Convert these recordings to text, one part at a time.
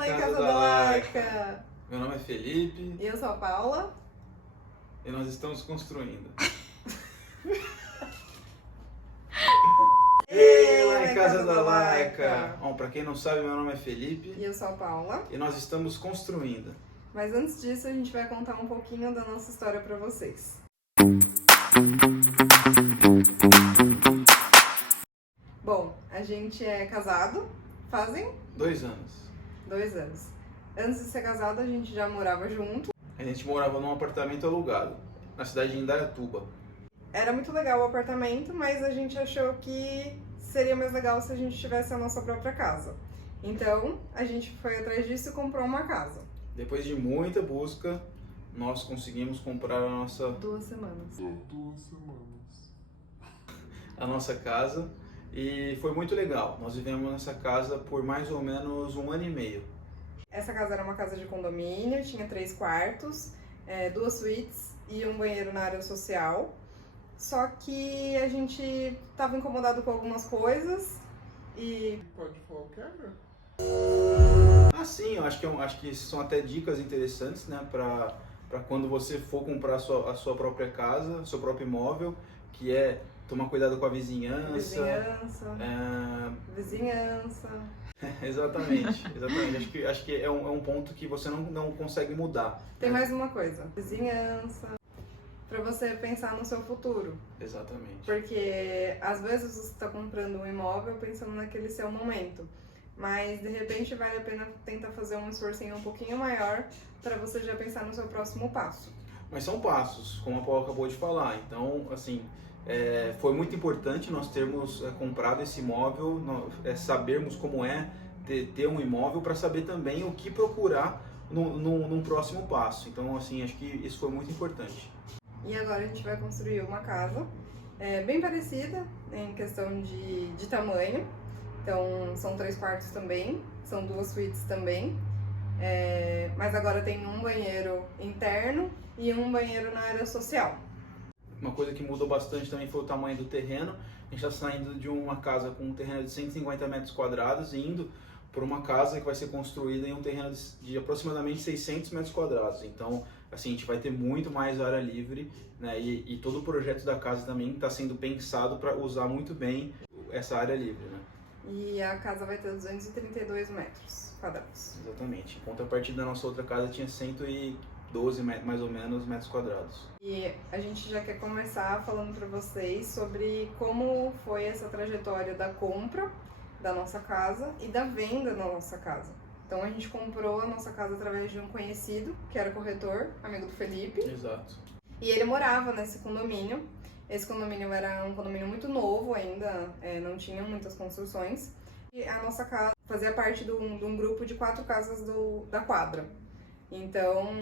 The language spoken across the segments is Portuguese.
lá em Casa da Laica! Meu nome é Felipe. E eu sou a Paula. E nós estamos construindo. Ei, lá em Casa da Laica! Bom, pra quem não sabe, meu nome é Felipe. E eu sou a Paula. E nós estamos construindo. Mas antes disso, a gente vai contar um pouquinho da nossa história pra vocês. Bom, a gente é casado fazem 2 anos. 2 anos. Antes de ser casado, a gente já morava junto. A gente morava num apartamento alugado, na cidade de Indaiatuba. Era muito legal o apartamento, mas a gente achou que seria mais legal se a gente tivesse a nossa própria casa. Então, a gente foi atrás disso e comprou uma casa. Depois de muita busca, nós conseguimos comprar a nossa 2 semanas. a nossa casa e foi muito legal. Nós vivemos nessa casa por mais ou menos 1 ano e meio. Essa casa era uma casa de condomínio, tinha 3 quartos, 2 suítes e um banheiro na área social. Só que a gente estava incomodado com algumas coisas e... Pode falar o que é? Ah, sim, eu acho que são até dicas interessantes, né, para quando você for comprar a sua própria casa, seu próprio imóvel, que é tomar cuidado com a vizinhança. Vizinhança. Exatamente. Acho que é um ponto que você não consegue mudar. Tem mais uma coisa, vizinhança, para você pensar no seu futuro. Exatamente. Porque às vezes você está comprando um imóvel pensando naquele seu momento, mas de repente vale a pena tentar fazer um esforcinho um pouquinho maior para você já pensar no seu próximo passo. Mas são passos, como a Paula acabou de falar. Então, assim, foi muito importante nós termos comprado esse imóvel, sabermos como é ter um imóvel para saber também o que procurar num próximo passo. Então, assim, acho que isso foi muito importante. E agora a gente vai construir uma casa bem parecida em questão de tamanho. Então, são 3 quartos também, são 2 suítes também. Mas agora tem um banheiro interno e um banheiro na área social. Uma coisa que mudou bastante também foi o tamanho do terreno. A gente está saindo de uma casa com um terreno de 150 metros quadrados e indo para uma casa que vai ser construída em um terreno de aproximadamente 600 metros quadrados. Então, assim, a gente vai ter muito mais área livre, né? E todo o projeto da casa também está sendo pensado para usar muito bem essa área livre, né? E a casa vai ter 232 metros quadrados. Exatamente. Em contrapartida da nossa outra casa tinha 112 mais ou menos metros quadrados. E a gente já quer começar falando para vocês sobre como foi essa trajetória da compra da nossa casa e da venda da nossa casa. Então a gente comprou a nossa casa através de um conhecido, que era corretor, amigo do Felipe. Exato. E ele morava nesse condomínio. Esse condomínio era um condomínio muito novo ainda, não tinha muitas construções. E a nossa casa fazia parte de um grupo de 4 casas da quadra. Então,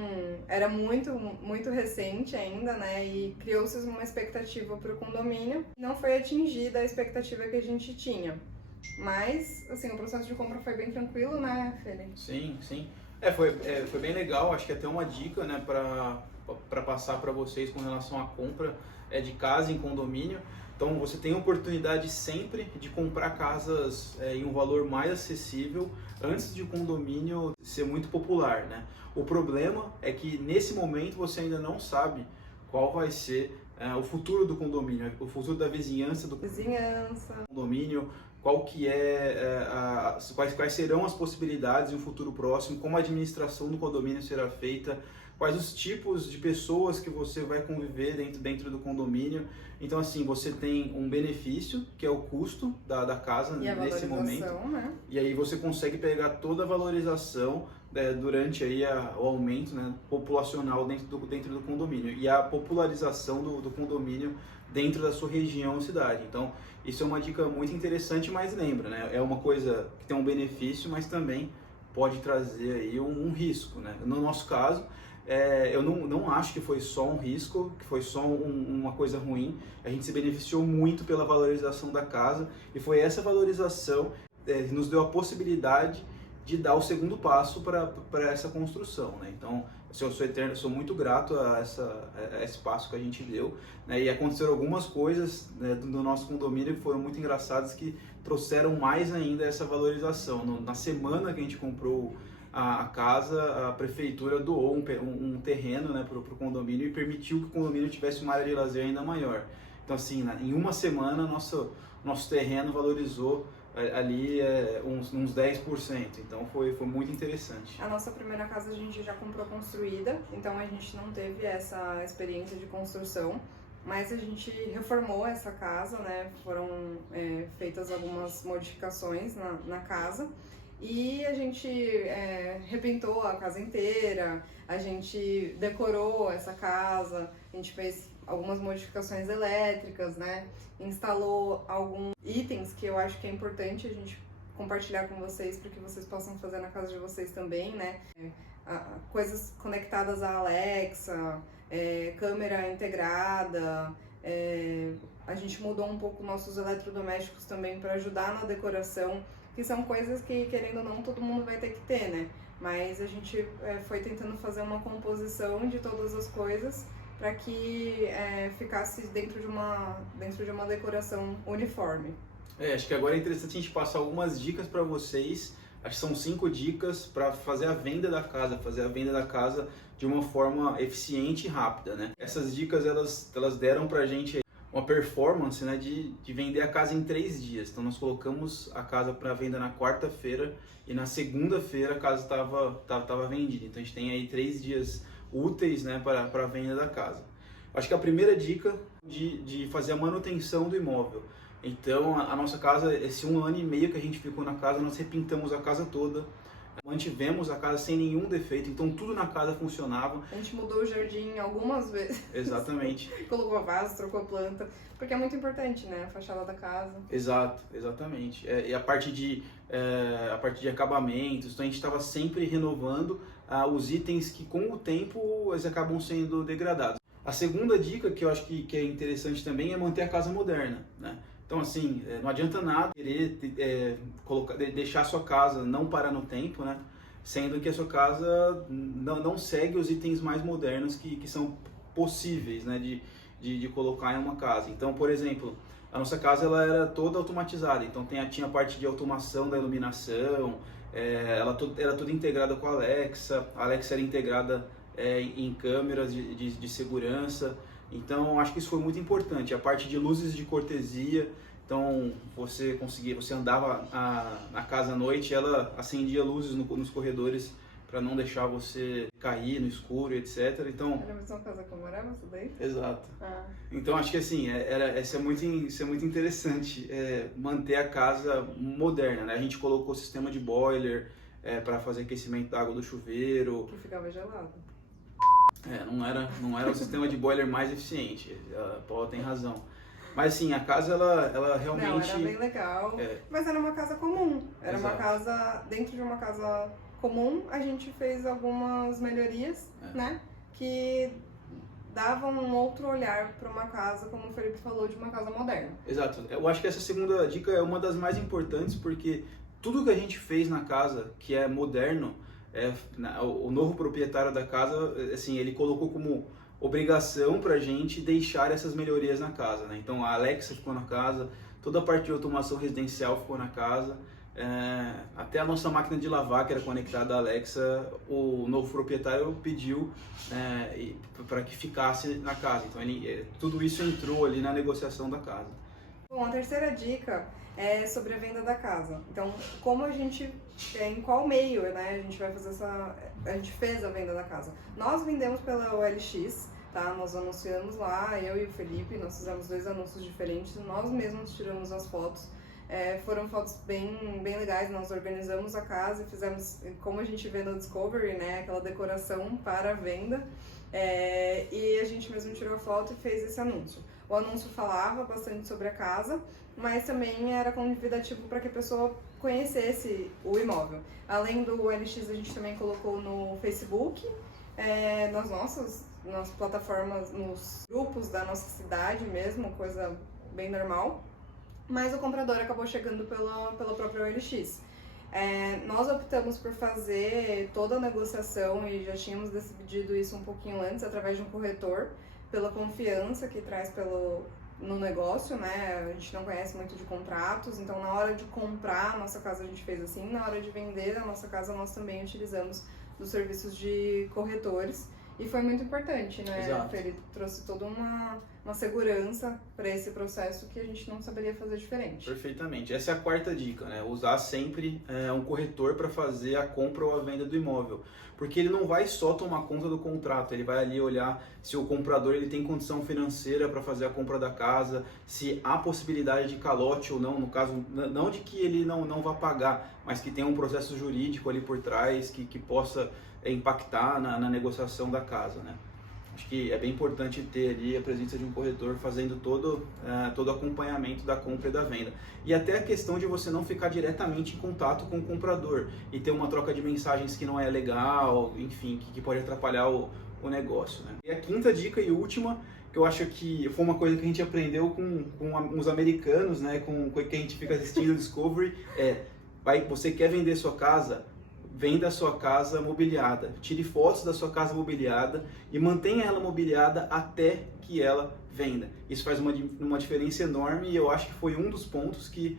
era muito, muito recente ainda, né? E criou-se uma expectativa para o condomínio. Não foi atingida a expectativa que a gente tinha. Mas, assim, o processo de compra foi bem tranquilo, né, Felipe? Sim. Foi bem legal. Acho que até uma dica, né, para passar para vocês com relação à compra de casa em condomínio. Então você tem a oportunidade sempre de comprar casas em um valor mais acessível antes de o condomínio ser muito popular, né? O problema é que nesse momento você ainda não sabe qual vai ser o futuro do condomínio, o futuro da vizinhança do condomínio, qual que quais serão as possibilidades em um futuro próximo, como a administração do condomínio será feita, quais os tipos de pessoas que você vai conviver dentro do condomínio. Então, assim, você tem um benefício, que é o custo da casa nesse momento. Né? E aí você consegue pegar toda a valorização durante aí o aumento, né, populacional dentro do condomínio. E a popularização do condomínio dentro da sua região ou cidade. Então, isso é uma dica muito interessante, mas lembra, né? É uma coisa que tem um benefício, mas também pode trazer aí um risco, né? No nosso caso, eu não acho que foi só um risco, que foi só uma coisa ruim. A gente se beneficiou muito pela valorização da casa e foi essa valorização que nos deu a possibilidade de dar o segundo passo para essa construção, né? Então, eu sou muito grato a esse passo que a gente deu, né? E aconteceram algumas coisas, né, do nosso condomínio que foram muito engraçadas, que trouxeram mais ainda essa valorização. Na semana que a gente comprou a casa, a prefeitura doou um terreno, né, para o condomínio e permitiu que o condomínio tivesse uma área de lazer ainda maior. Então, assim, em uma semana, nosso terreno valorizou ali uns 10%, então foi muito interessante. A nossa primeira casa a gente já comprou construída, então a gente não teve essa experiência de construção, mas a gente reformou essa casa, né? Foram feitas algumas modificações na casa e a gente repintou a casa inteira, a gente decorou essa casa, a gente fez algumas modificações elétricas, né? Instalou alguns itens que eu acho que é importante a gente compartilhar com vocês para que vocês possam fazer na casa de vocês também, né? Coisas conectadas à Alexa, câmera integrada, a gente mudou um pouco nossos eletrodomésticos também para ajudar na decoração, que são coisas que, querendo ou não, todo mundo vai ter que ter, né? Mas a gente foi tentando fazer uma composição de todas as coisas para que ficasse dentro de uma decoração uniforme. Acho que agora é interessante a gente passar algumas dicas para vocês. Acho que são 5 dicas para fazer a venda da casa, de uma forma eficiente e rápida, né? Essas dicas elas deram para a gente uma performance, né, de vender a casa em 3 dias. Então nós colocamos a casa para venda na quarta-feira e na segunda-feira a casa estava vendida. Então a gente tem aí 3 dias úteis, né, para a venda da casa. Acho que a primeira dica de fazer a manutenção do imóvel. Então a nossa casa, esse 1 ano e meio que a gente ficou na casa, nós repintamos a casa toda, mantivemos a casa sem nenhum defeito, então tudo na casa funcionava. A gente mudou o jardim algumas vezes. Exatamente. Colocou vaso, trocou planta, porque é muito importante, né, a fachada da casa. Exatamente. E a parte de acabamentos, então a gente estava sempre renovando os itens que com o tempo eles acabam sendo degradados. A segunda dica que eu acho que é interessante também é manter a casa moderna, né? Então, assim, não adianta nada querer deixar a sua casa não parar no tempo, né? Sendo que a sua casa não segue os itens mais modernos que são possíveis, né, de colocar em uma casa. Então, por exemplo, a nossa casa ela era toda automatizada, então tinha a parte de automação da iluminação, era toda integrada com a Alexa era integrada em câmeras de segurança. Então, acho que isso foi muito importante. A parte de luzes de cortesia, então você andava na casa à noite, ela acendia luzes nos corredores para não deixar você cair no escuro, etc. Então, era a mesma casa que eu morava, isso daí? Exato. Então, acho que assim, isso é muito interessante, manter a casa moderna, né? A gente colocou o sistema de boiler para fazer aquecimento da água do chuveiro. Que ficava gelado. Não era o sistema de boiler mais eficiente, a Paula tem razão. Mas assim, a casa ela realmente... Não, era bem legal, mas era uma casa comum. Era Exato. uma casa, dentro de uma casa comum, a gente fez algumas melhorias, né? Que davam um outro olhar para uma casa, como o Felipe falou, de uma casa moderna. Exato. Eu acho que essa segunda dica é uma das mais importantes, porque tudo que a gente fez na casa, que é moderno, o novo proprietário da casa, assim, ele colocou como obrigação pra gente deixar essas melhorias na casa, né? Então a Alexa ficou na casa, toda a parte de automação residencial ficou na casa, até a nossa máquina de lavar que era conectada à Alexa, o novo proprietário pediu para que ficasse na casa. Então tudo isso entrou ali na negociação da casa. Bom, a terceira dica é sobre a venda da casa. Então, como a gente, em qual meio, né, a gente vai fazer a gente fez a venda da casa. Nós vendemos pela OLX, tá? Nós anunciamos lá, eu e o Felipe, nós fizemos 2 anúncios diferentes, nós mesmos tiramos as fotos. Foram fotos bem legais, nós organizamos a casa e fizemos, como a gente vê no Discovery, né, aquela decoração para a venda. E a gente mesmo tirou a foto e fez esse anúncio. O anúncio falava bastante sobre a casa, mas também era convidativo para que a pessoa conhecesse o imóvel. Além do OLX, a gente também colocou no Facebook, nas plataformas, nos grupos da nossa cidade mesmo, coisa bem normal. Mas o comprador acabou chegando pela própria OLX. Nós optamos por fazer toda a negociação e já tínhamos decidido isso um pouquinho antes, através de um corretor, pela confiança que traz no negócio, né? A gente não conhece muito de contratos, então na hora de comprar a nossa casa a gente fez assim, na hora de vender a nossa casa nós também utilizamos dos serviços de corretores. E foi muito importante, né? Exato. Ele trouxe toda uma segurança para esse processo que a gente não saberia fazer diferente. Perfeitamente. Essa é a quarta dica, né? Usar sempre um corretor para fazer a compra ou a venda do imóvel. Porque ele não vai só tomar conta do contrato, ele vai ali olhar se o comprador ele tem condição financeira para fazer a compra da casa, se há possibilidade de calote ou não, no caso, não de que ele não vá pagar, mas que tenha um processo jurídico ali por trás que possa impactar na negociação da casa, né? Acho que é bem importante ter ali a presença de um corretor fazendo todo o acompanhamento da compra e da venda. E até a questão de você não ficar diretamente em contato com o comprador e ter uma troca de mensagens que não é legal, enfim, que pode atrapalhar o negócio, né? E a quinta dica e última, que eu acho que foi uma coisa que a gente aprendeu com os americanos, né, com que a gente fica assistindo o Discovery, você quer vender sua casa? Venda a sua casa mobiliada, tire fotos da sua casa mobiliada e mantenha ela mobiliada até que ela venda. Isso faz uma diferença enorme e eu acho que foi um dos pontos que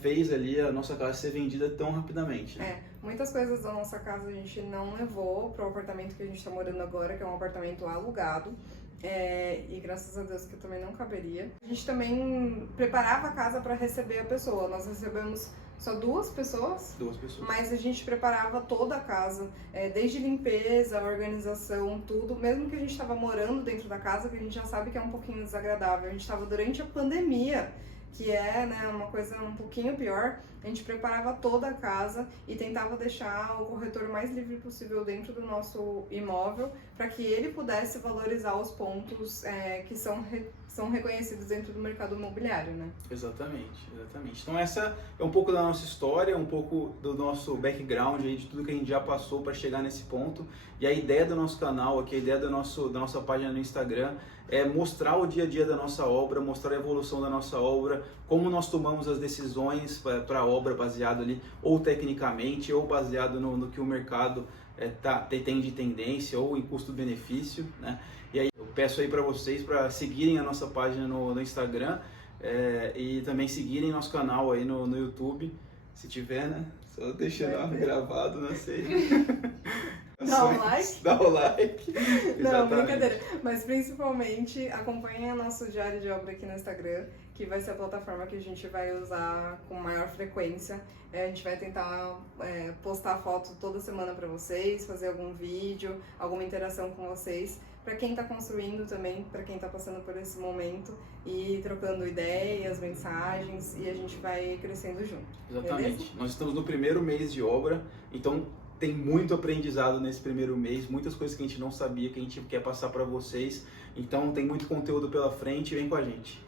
fez ali a nossa casa ser vendida tão rapidamente, né? Muitas coisas da nossa casa a gente não levou para o apartamento que a gente está morando agora, que é um apartamento alugado. E graças a Deus que eu também não caberia. A gente também preparava a casa para receber a pessoa. Nós recebemos só duas pessoas, mas a gente preparava toda a casa, desde limpeza, organização, tudo. Mesmo que a gente estava morando dentro da casa, que a gente já sabe que é um pouquinho desagradável. A gente estava durante a pandemia, que é, né, uma coisa um pouquinho pior. A gente preparava toda a casa e tentava deixar o corretor o mais livre possível dentro do nosso imóvel, para que ele pudesse valorizar os pontos que são reconhecidos dentro do mercado imobiliário, né? Exatamente. Então essa é um pouco da nossa história, um pouco do nosso background aí, de tudo que a gente já passou para chegar nesse ponto. E a ideia do nosso canal aqui, a ideia da nossa página no Instagram é mostrar o dia a dia da nossa obra, mostrar a evolução da nossa obra, como nós tomamos as decisões para a obra baseado ali, ou tecnicamente, ou baseado no que o mercado tem de tendência, ou em custo-benefício, né? E aí eu peço aí para vocês para seguirem a nossa página no Instagram e também seguirem nosso canal aí no YouTube, se tiver, né? Só deixando gravado, não sei. Dá o like? Dá o like. Não, brincadeira. Mas principalmente acompanhem o nosso diário de obra aqui no Instagram, que vai ser a plataforma que a gente vai usar com maior frequência. A gente vai tentar postar fotos toda semana para vocês, fazer algum vídeo, alguma interação com vocês, para quem está construindo também, para quem está passando por esse momento, e trocando ideias, mensagens, e a gente vai crescendo junto. Exatamente. Beleza? Nós estamos no primeiro mês de obra, então tem muito aprendizado nesse primeiro mês, muitas coisas que a gente não sabia, que a gente quer passar para vocês. Então tem muito conteúdo pela frente, vem com a gente.